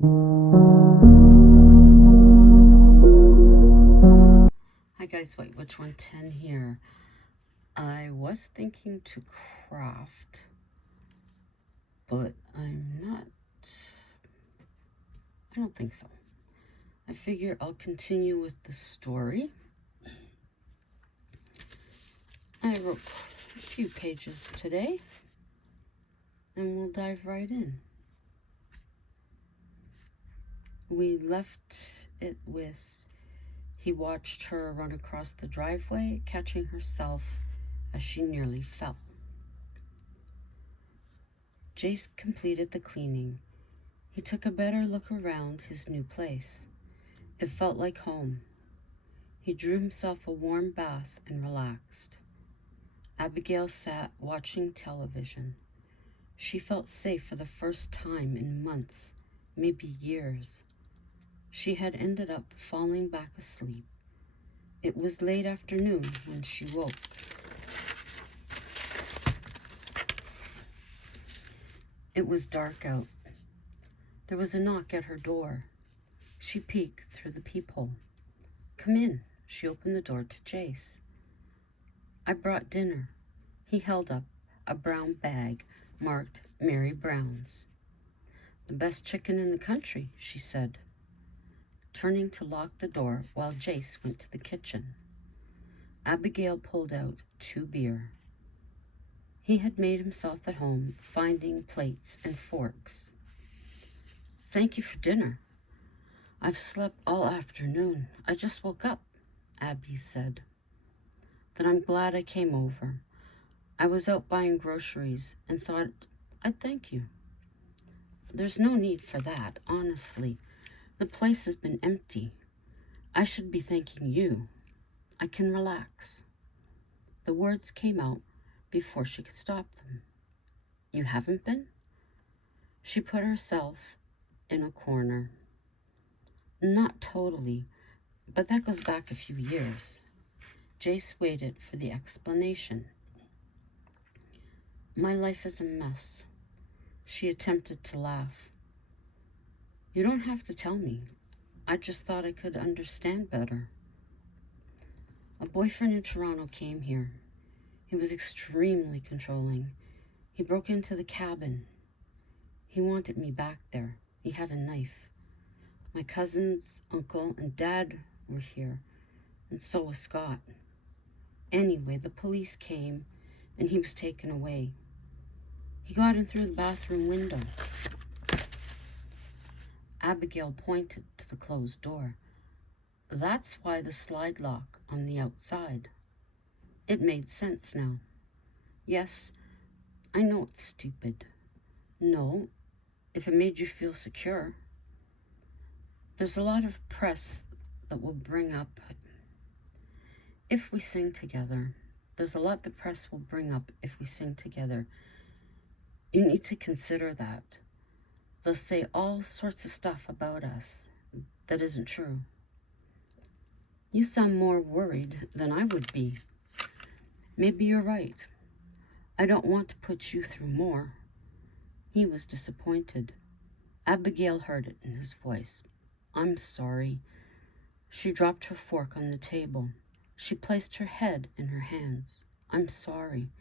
Hi guys, wait, which one? 10 here. I was thinking to craft, but I don't think so. I figure I'll continue with the story. I wrote a few pages today, and we'll dive right in. We left it with, he watched her run across the driveway, catching herself as she nearly fell. Jace completed the cleaning. He took a better look around his new place. It felt like home. He drew himself a warm bath and relaxed. Abigail sat watching television. She felt safe for the first time in months, maybe years. She had ended up falling back asleep. It was late afternoon when she woke. It was dark out. There was a knock at her door. She peeked through the peephole. "Come in." She opened the door to Jace. "I brought dinner." He held up a brown bag marked Mary Brown's. "The best chicken in the country," she said, turning to lock the door while Jace went to the kitchen. Abigail pulled out 2 beer. He had made himself at home, finding plates and forks. "Thank you for dinner. I've slept all afternoon. I just woke up," Abby said. "Then I'm glad I came over. I was out buying groceries and thought I'd thank you." "There's no need for that, honestly. The place has been empty. I should be thanking you. I can relax." The words came out before she could stop them. "You haven't been?" She put herself in a corner. "Not totally, but that goes back a few years." Jace waited for the explanation. "My life is a mess." She attempted to laugh. "You don't have to tell me. I just thought I could understand better." "A boyfriend in Toronto came here. He was extremely controlling. He broke into the cabin. He wanted me back there. He had a knife. My cousins, uncle, and dad were here, and so was Scott. Anyway, the police came, and he was taken away. He got in through the bathroom window." Abigail pointed to the closed door. "That's why the slide lock on the outside." It made sense now. "Yes, I know it's stupid." "No, if it made you feel secure." "There's a lot of press that will bring up if we sing together. There's a lot the press will bring up if we sing together. You need to consider that. They'll say all sorts of stuff about us that isn't true." "You sound more worried than I would be." "Maybe you're right. I don't want to put you through more." He was disappointed. Abigail heard it in his voice. "I'm sorry." She dropped her fork on the table. She placed her head in her hands. "I'm sorry."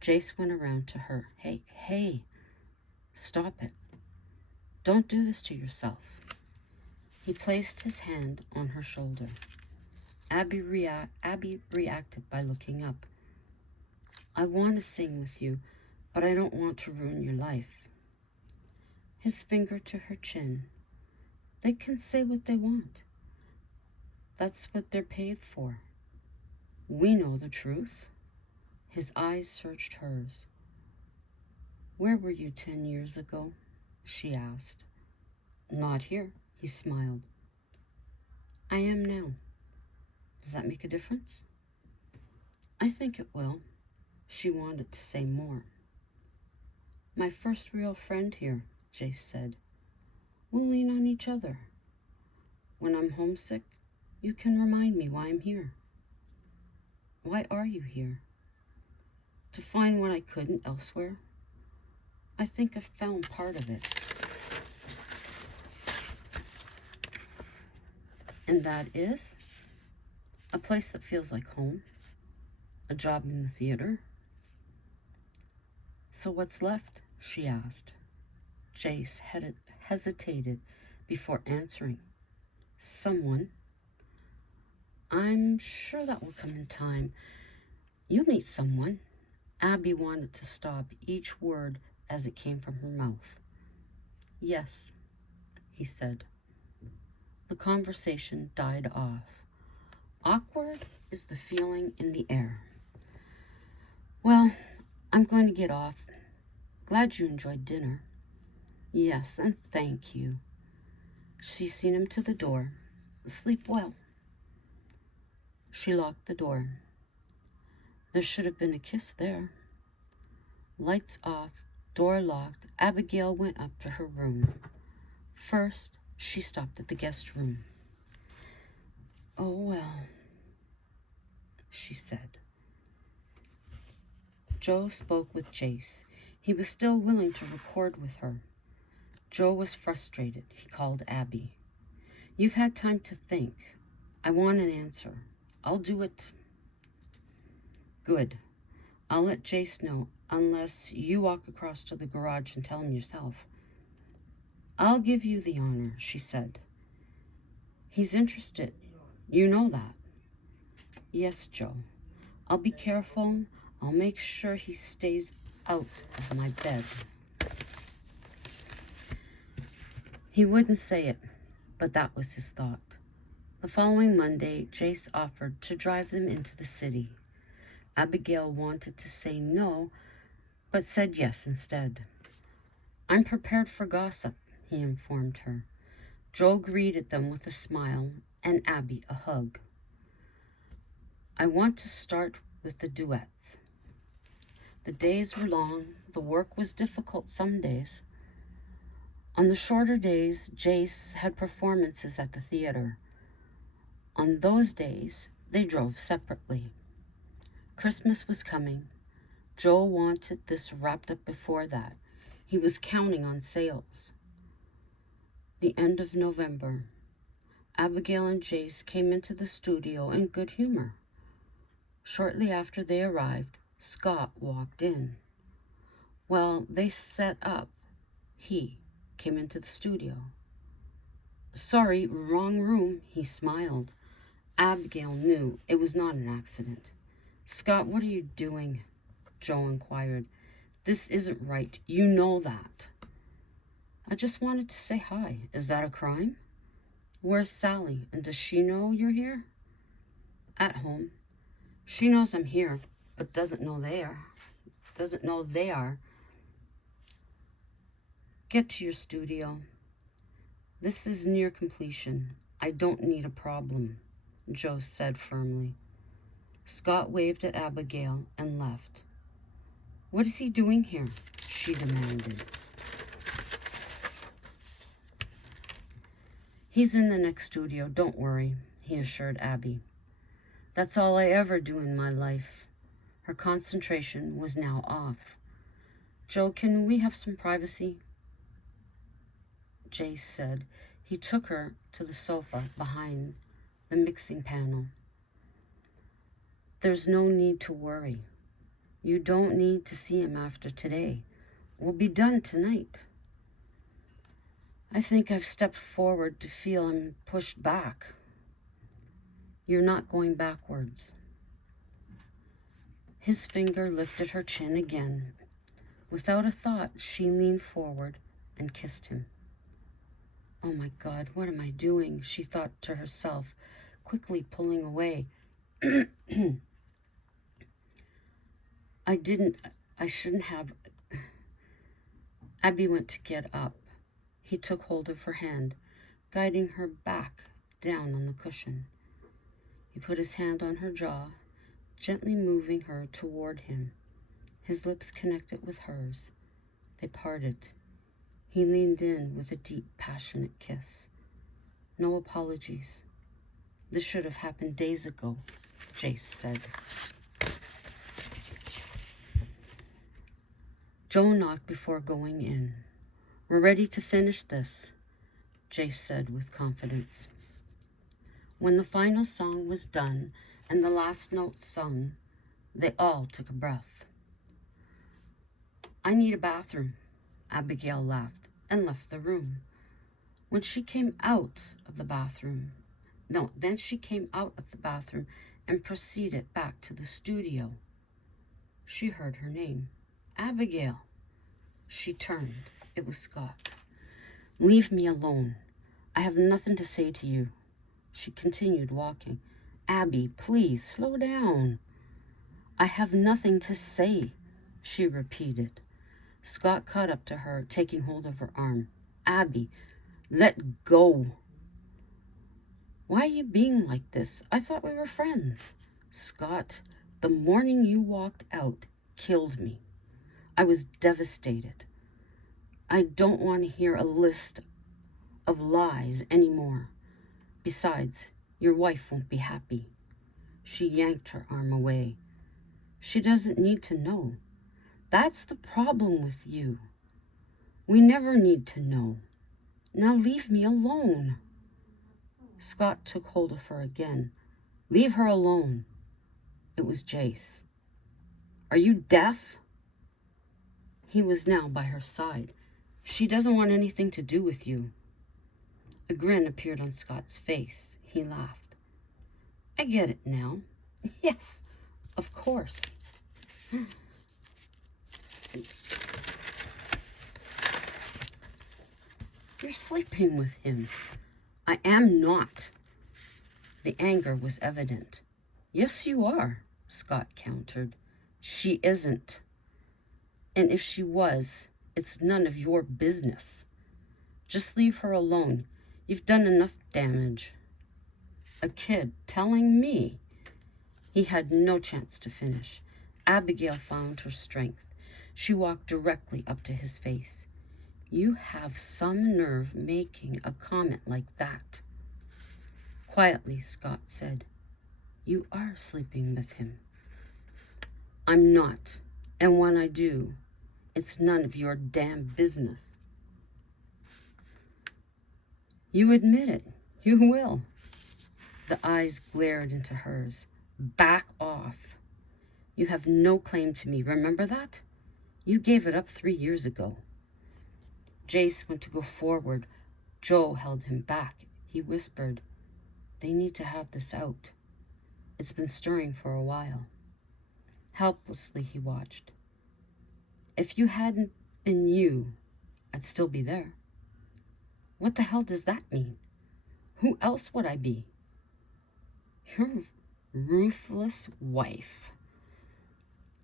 Jace went around to her. Hey, stop it. Don't do this to yourself." He placed his hand on her shoulder. Abby reacted by looking up. "I want to sing with you, but I don't want to ruin your life." His finger to her chin. "They can say what they want. That's what they're paid for. We know the truth." His eyes searched hers. "Where were you 10 years ago?" she asked. "Not here," he smiled. "I am now. Does that make a difference?" "I think it will." She wanted to say more. "My first real friend here," Jace said. "We'll lean on each other. When I'm homesick, you can remind me why I'm here." "Why are you here?" "To find what I couldn't elsewhere. I think I've found part of it." And that is a place that feels like home, a job in the theater. So what's left? She asked. Jace hesitated before answering. Someone. I'm sure that will come in time. You'll meet someone. Abby wanted to stop each word as it came from her mouth. Yes, he said. The conversation died off. Awkward is the feeling in the air. Well, I'm going to get off. Glad you enjoyed dinner. Yes, and thank you. She seen him to the door. Sleep well. She locked the door. There should have been a kiss there. Lights off, door locked, Abigail went up to her room. First, she stopped at the guest room. Oh, well, she said. Joe spoke with Jace. He was still willing to record with her. Joe was frustrated. He called Abby. You've had time to think. I want an answer. I'll do it. Good. I'll let Jace know, unless you walk across to the garage and tell him yourself. I'll give you the honor, she said. He's interested. You know that. Yes, Joe. I'll be careful. I'll make sure he stays out of my bed. He wouldn't say it, but that was his thought. The following Monday, Jace offered to drive them into the city. Abigail wanted to say no, but said yes instead. I'm prepared for gossip, he informed her. Joe greeted them with a smile and Abby a hug. I want to start with the duets. The days were long, the work was difficult some days. On the shorter days, Jace had performances at the theater. On those days, they drove separately. Christmas was coming. Joe wanted this wrapped up before that. He was counting on sales. The end of November. Abigail and Jace came into the studio in good humor. Shortly after they arrived, Scott walked in. Well, they set up. He came into the studio. Sorry, wrong room, he smiled. Abigail knew it was not an accident. Scott, what are you doing? Joe inquired. This isn't right. You know that. I just wanted to say hi. Is that a crime? Where's Sally? And does she know you're here? At home. She knows I'm here, but doesn't know they are. Get to your studio. This is near completion. I don't need a problem, Joe said firmly. Scott waved at Abigail and left. What is he doing here? She demanded. He's in the next studio, don't worry, he assured Abby. That's all I ever do in my life. Her concentration was now off. Joe, can we have some privacy? Jace said. He took her to the sofa behind the mixing panel. There's no need to worry. You don't need to see him after today. We'll be done tonight. I think I've stepped forward to feel him pushed back. You're not going backwards. His finger lifted her chin again. Without a thought, she leaned forward and kissed him. Oh my God, what am I doing? She thought to herself, quickly pulling away. I shouldn't have. Abby went to get up. He took hold of her hand, guiding her back down on the cushion. He put his hand on her jaw, gently moving her toward him. His lips connected with hers. They parted. He leaned in with a deep, passionate kiss. No apologies. This should have happened days ago, Jace said. Joe knocked before going in. We're ready to finish this, Jace said with confidence. When the final song was done and the last note sung, they all took a breath. "I need a bathroom," Abigail laughed and left the room. When she came out of the bathroom, then she came out of the bathroom and proceeded back to the studio. She heard her name, Abigail. She turned. It was Scott. "Leave me alone. I have nothing to say to you." She continued walking. "Abby, please, slow down." "I have nothing to say," she repeated. Scott caught up to her, taking hold of her arm. "Abby, let go." "Why are you being like this? I thought we were friends." "Scott, the morning you walked out killed me. I was devastated. I don't want to hear a list of lies anymore. Besides, your wife won't be happy." She yanked her arm away. "She doesn't need to know. That's the problem with you. We never need to know. Now leave me alone." Scott took hold of her again. "Leave her alone." It was Jace. "Are you deaf?" He was now by her side. "She doesn't want anything to do with you." A grin appeared on Scott's face. He laughed. "I get it now." "Yes, of course." "You're sleeping with him." "I am not." The anger was evident. "Yes, you are," Scott countered. "She isn't. And if she was, it's none of your business. Just leave her alone. You've done enough damage." A kid telling me. He had no chance to finish. Abigail found her strength. She walked directly up to his face. "You have some nerve making a comment like that." Quietly, Scott said, "You are sleeping with him." "I'm not. And when I do, it's none of your damn business." "You admit it. You will." The eyes glared into hers. "Back off. You have no claim to me. Remember that? You gave it up 3 years ago." Jace went to go forward. Joe held him back. He whispered, "They need to have this out. It's been stirring for a while." Helplessly, he watched. "If you hadn't been you, I'd still be there." "What the hell does that mean? Who else would I be?" "Your ruthless wife."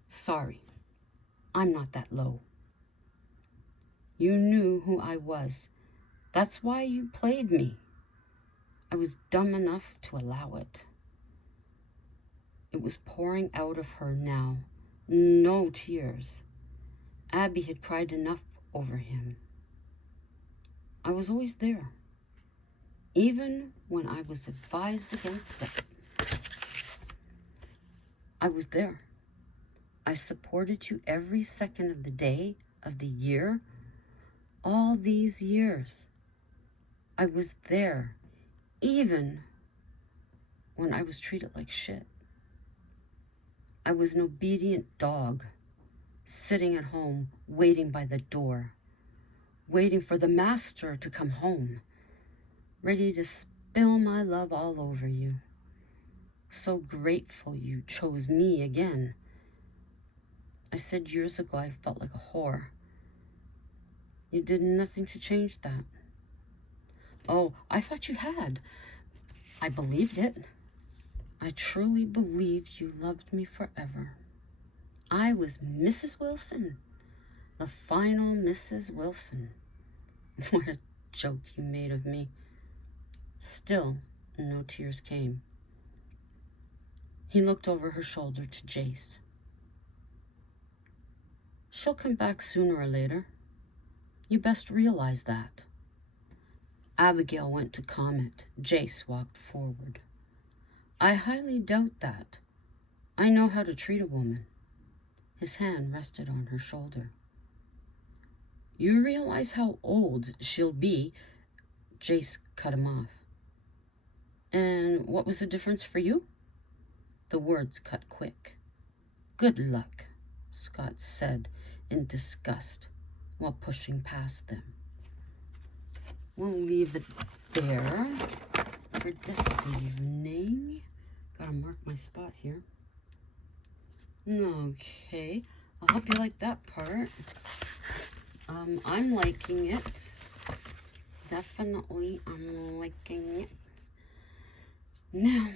"Sorry, I'm not that low." "You knew who I was. That's why you played me. I was dumb enough to allow it." It was pouring out of her now. No tears. Abby had cried enough over him. "I was always there, even when I was advised against it. I was there. I supported you every second of the day, of the year, all these years. I was there, even when I was treated like shit. I was an obedient dog, sitting at home, waiting by the door, waiting for the master to come home, ready to spill my love all over you. So grateful you chose me again. I said years ago I felt like a whore. You did nothing to change that." "Oh, I thought you had." "I believed it. I truly believed you loved me forever. I was Mrs. Wilson, the final Mrs. Wilson." What a joke you made of me. Still, no tears came. He looked over her shoulder to Jace. "She'll come back sooner or later. You best realize that." Abigail went to comment. Jace walked forward. "I highly doubt that. I know how to treat a woman." His hand rested on her shoulder. "You realize how old she'll be?" Jace cut him off. And what was the difference for you? The words cut quick. Good luck, Scott said in disgust while pushing past them. We'll leave it there for this evening. Gotta mark my spot here. Okay, I hope you like that part. I'm liking it. Definitely, I'm liking it. Now,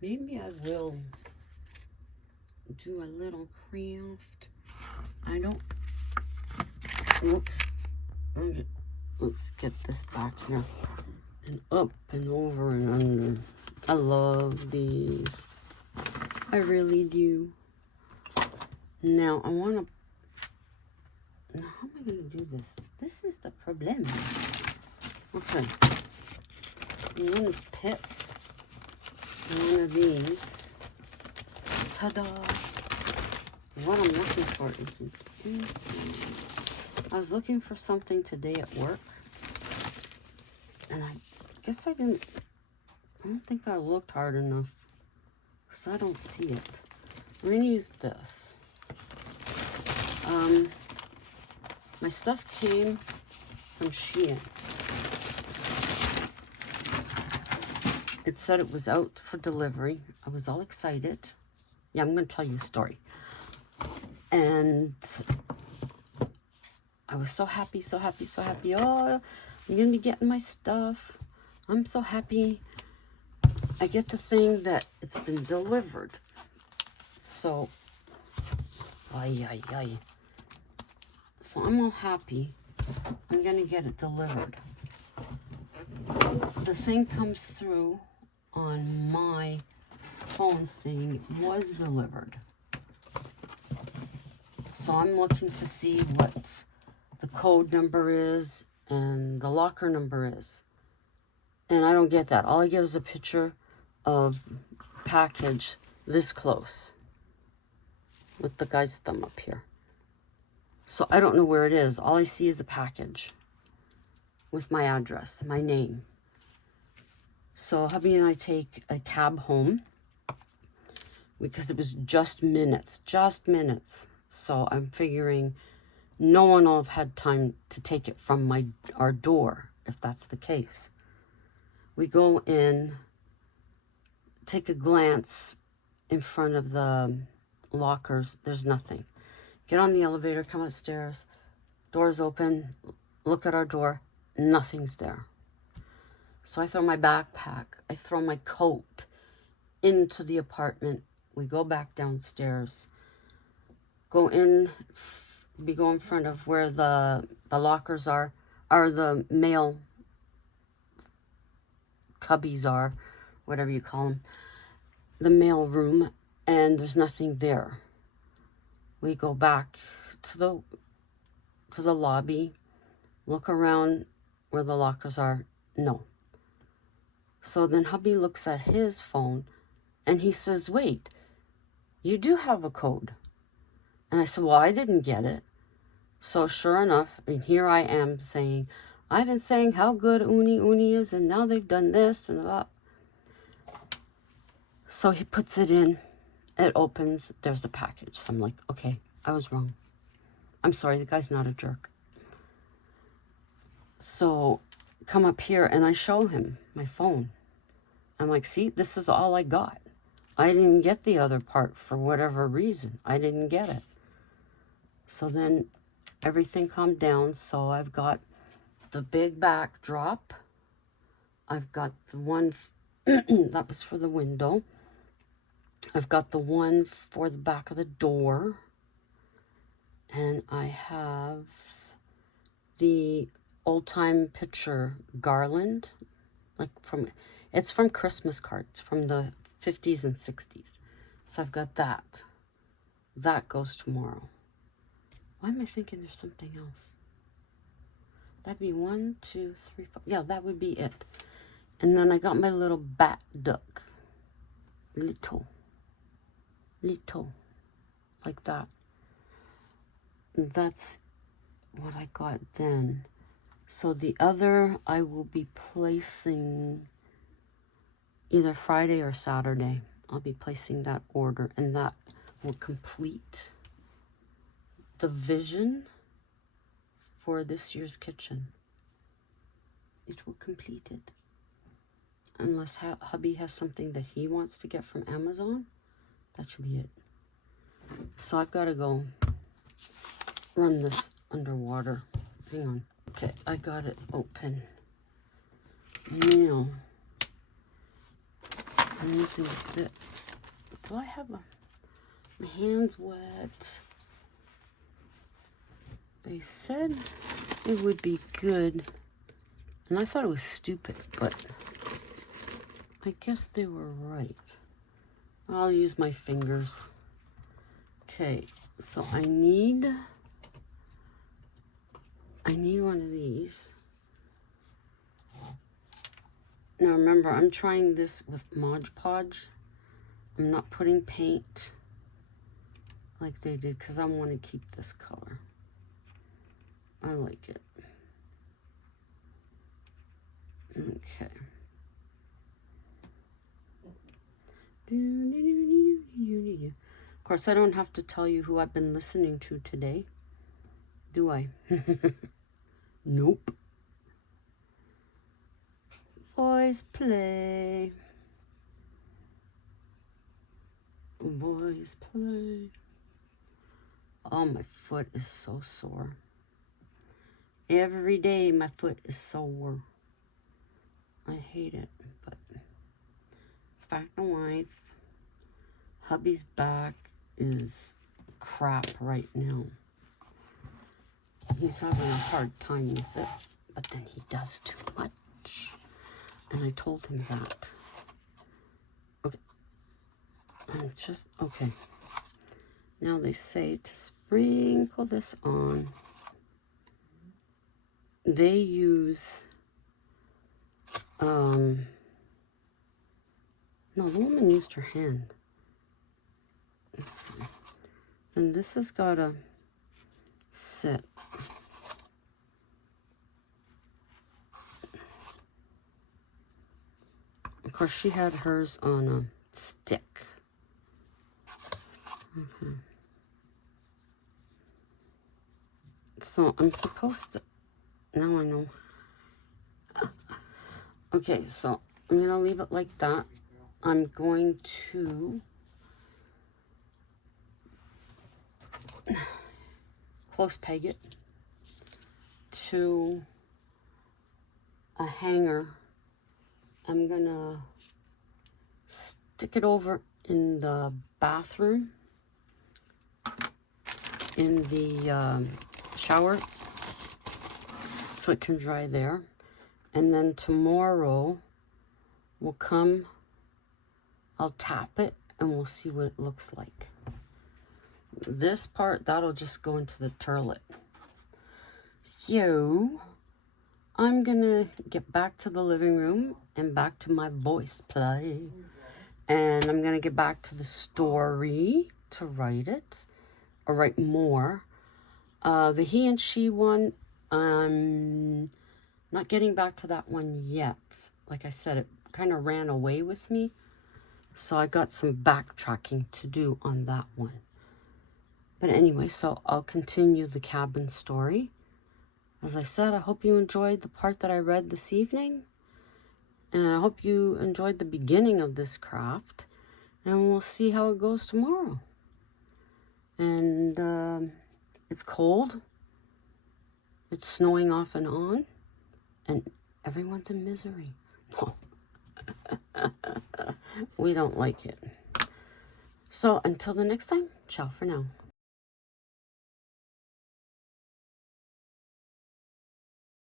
maybe I will do a little craft. I don't. Whoops. Okay. Let's get this back here. And up and over and under. I love these. I really do. Now, I want to... Now, how am I going to do this? This is the problem. Okay. I'm going to pick one of these. Ta-da! What I'm looking for is... I was looking for something today at work. And I guess I don't think I looked hard enough. Because I don't see it. I'm going to use this. My stuff came from Shein. It said it was out for delivery. I was all excited. Yeah, I'm going to tell you a story. And I was so happy, so happy, so happy. Oh, I'm going to be getting my stuff. I'm so happy. I get the thing that it's been delivered. So, So I'm all happy. I'm going to get it delivered. The thing comes through on my phone saying it was delivered. So I'm looking to see what the code number is and the locker number is. And I don't get that. All I get is a picture of package this close with the guy's thumb up here. So I don't know where it is. All I see is a package with my address, my name. So hubby and I take a cab home because it was just minutes. So I'm figuring no one will have had time to take it from our door, if that's the case. We go in, take a glance in front of the lockers. There's nothing. Get on the elevator, come upstairs, doors open, look at our door, nothing's there. So I throw my backpack, I throw my coat into the apartment. We go back downstairs, go in front of where the lockers are the mail cubbies are, whatever you call them, the mail room, and there's nothing there. We go back to the lobby, look around where the lockers are, no. So then hubby looks at his phone and he says, wait, you do have a code. And I said, well, I didn't get it. So sure enough, and here I am saying, I've been saying how good Uni is, and now they've done this and that. So he puts it in, it opens, there's a package. So I'm like, okay, I was wrong. I'm sorry, the guy's not a jerk. So come up here and I show him my phone. I'm like, see, this is all I got. I didn't get the other part for whatever reason. I didn't get it. So then everything calmed down. So I've got the big backdrop. I've got the one that was for the window. I've got the one for the back of the door. And I have the old-time picture garland. It's from Christmas cards from the 50s and 60s. So I've got that. That goes tomorrow. Why am I thinking there's something else? That'd be 1, 2, 3, 4. Yeah, that would be it. And then I got my little bat duck. Little. Like that. And that's what I got then. So the other I will be placing either Friday or Saturday. I'll be placing that order, and that will complete the vision for this year's kitchen. It will complete it. Unless hubby has something that he wants to get from Amazon, that should be it. So I've got to go run this underwater. Hang on. Okay, I got it open. Now, I'm using this. Do I have my hands wet? They said it would be good, and I thought it was stupid, but I guess they were right. I'll use my fingers. Okay, so I need one of these. Now remember, I'm trying this with Mod Podge. I'm not putting paint like they did because I want to keep this color. I like it. Okay. Of course, I don't have to tell you who I've been listening to today, do I? Nope. Boys play. Boys play. Oh, my foot is so sore. Every day my foot is sore. I hate it, but it's fact of life. Hubby's back is crap right now. He's having a hard time with it, but then he does too much. And I told him that. Okay. Okay. Now they say to sprinkle this on. They use, no, the woman used her hand. Okay. Then this has got to sit. Of course, she had hers on a stick. Okay. So I'm supposed to, now I know. Okay, so I'm going to leave it like that. I'm going to close peg it to a hanger. I'm going to stick it over in the bathroom, in the shower, so it can dry there. And then tomorrow we'll come, I'll tap it, and we'll see what it looks like. This part, that'll just go into the toilet. So I'm gonna get back to the living room and back to my voice play. And I'm gonna get back to the story to write it, or write more. The he and she one, I'm not getting back to that one yet. Like I said, it kind of ran away with me. So I got some backtracking to do on that one. But anyway, so I'll continue the cabin story. As I said, I hope you enjoyed the part that I read this evening. And I hope you enjoyed the beginning of this craft. And we'll see how it goes tomorrow. And it's cold. It's snowing off and on. And everyone's in misery. No. We don't like it. So until the next time, ciao for now.